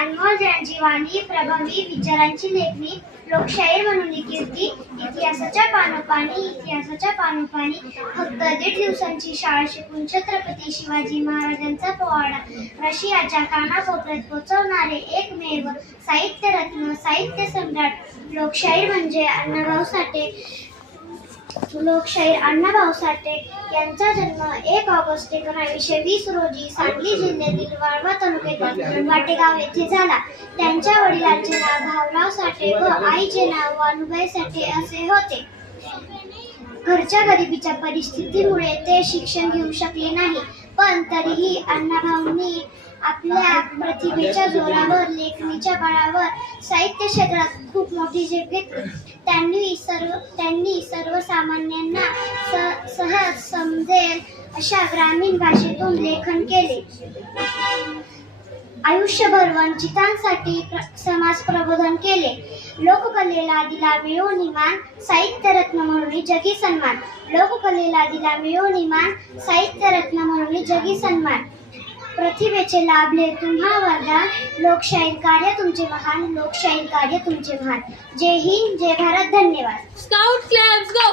अनमोल जीवानी प्रभावी विचारांची लेखणी, लोकशाहीर म्हणून कीर्ती, इतिहासाच्या पानोपानी फक्त 1.5 दिवसांची शाळा शिकून छत्रपती शिवाजी महाराजांचा पोवाडा रशियाच्या कानाकोपऱ्यात पोहोचवणारे एकमेव साहित्यरत्न, साहित्य सम्राट, लोकशाहीर म्हणजे अण्णाभाऊ साठे यांचा जन्म 1 ऑगस्ट 1920 रोजी सांगली जिल्ह्यातील वाळवा तालुक्यातील वाटेगाव येथे झाला. त्यांच्या वडिलांचे नाव भाऊराव साठे व आईचे नाव वाणूबाई साठे असे होते. घरच्या गरिबीच्या परिस्थितीमुळे ते शिक्षण घेऊ शकले नाही, पण तरीही अण्णाभाऊंनी आपल्या प्रतिभेच्या जोरावर, लेखणीच्या बळावर साहित्य क्षेत्रात खूप मोठी झेप घेतली. त्यांनी सर्वसामान्यांना सहज समजेल अशा ग्रामीण भाषेतून लेखन केले. आयुष्यभर वंचितांसाठी समाज प्रबोधन केले. लोककलेला दिला मिळवून साहित्यरत्न म्हणून जगी सन्मान. लोककलेला दिला मिळवून साहित्यरत्न म्हणून जगी सन्मान. प्रतिभेचे लाभले तुम्हा वरदान, लोकशाहीर कार्य तुमचे महान, लोकशाहीर कार्य तुमचे महान. जय हिंद, जय भारत, धन्यवाद. स्काउट क्लब्स गो.